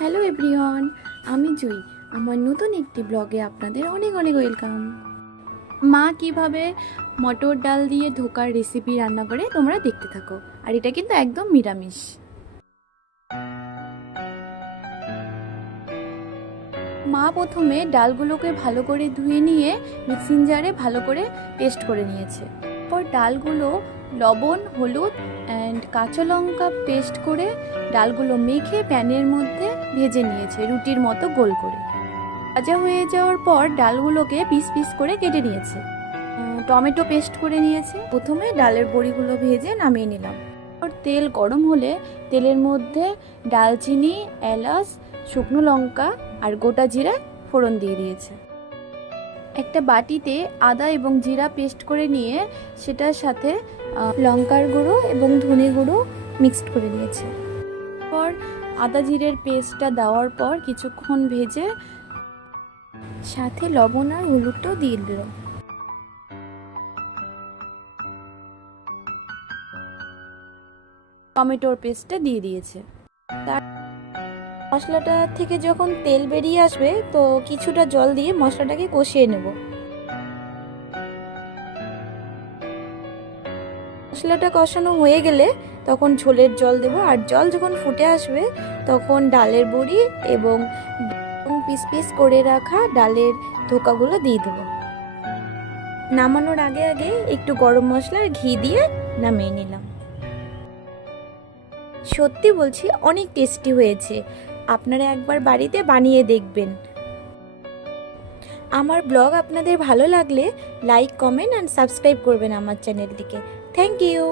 Hello everyone, আমি জুই। আমার নতুন একটি ব্লগে আপনাদের অনেক অনেক ওয়েলকাম। মা কীভাবে মটর ডাল দিয়ে ধোকার রেসিপি রান্না করে তোমরা দেখতে থাকো, আর এটা কিন্তু একদম নিরামিষ। মা প্রথমে ডালগুলোকে ভালো করে ধুয়ে নিয়ে মিক্সিং জারে ভালো করে পেস্ট করে নিয়েছে। ডালগুলো লবণ, হলুদ অ্যান্ড কাঁচা লঙ্কা পেস্ট করে ডালগুলো মেখে প্যানের মধ্যে ভেজে নিয়েছে রুটির মতো গোল করে। ভাজা হয়ে যাওয়ার পর ডালগুলোকে পিস পিস করে কেটে নিয়েছে। টমেটো পেস্ট করে নিয়েছে। প্রথমে ডালের বড়িগুলো ভেজে নামিয়ে নিলাম। আর তেল গরম হলে তেলের মধ্যে ডালচিনি, এলাচ, শুকনো লঙ্কা আর গোটা জিরা ফোড়ন দিয়ে দিয়েছে। একটা বাটিতে আদা এবং জিরা পেস্ট করে নিয়ে সেটার সাথে লঙ্কার গুঁড়ো এবং ধনে গুঁড়ো মিক্সড করে নিয়েছে। পর আদা জিরের পেস্টটা দেওয়ার পর কিছুক্ষণ ভেজে, সাথে লবণ আর হলুদটাও দিয়ে দিল টমেটোর পেস্টটা দিয়ে দিয়েছে। তার মশলাটা থেকে যখন তেল বেরিয়ে আসবে, তো কিছুটা জল দিয়ে মশলাটাকে কষিয়ে নেব। মশলাটা কষানো হয়ে গেলে তখন ঝোলের জল দেব, আর জল যখন ফুটে আসবে, তখন ডালের বড়ি এবং পিস পিস করে রাখা ডালের ধোকাগুলো দিয়ে দেবো। নামানোর আগে আগে একটু গরম মশলা আর ঘি দিয়ে নামিয়ে নিলাম। সত্যি বলছি, অনেক টেস্টি হয়েছে। আপনারা একবার বাড়িতে বানিয়ে দেখবেন। আমার ব্লগ আপনাদের ভালো লাগলে লাইক, কমেন্ট অ্যান্ড সাবস্ক্রাইব করবেন আমার চ্যানেলটিকে। Thank you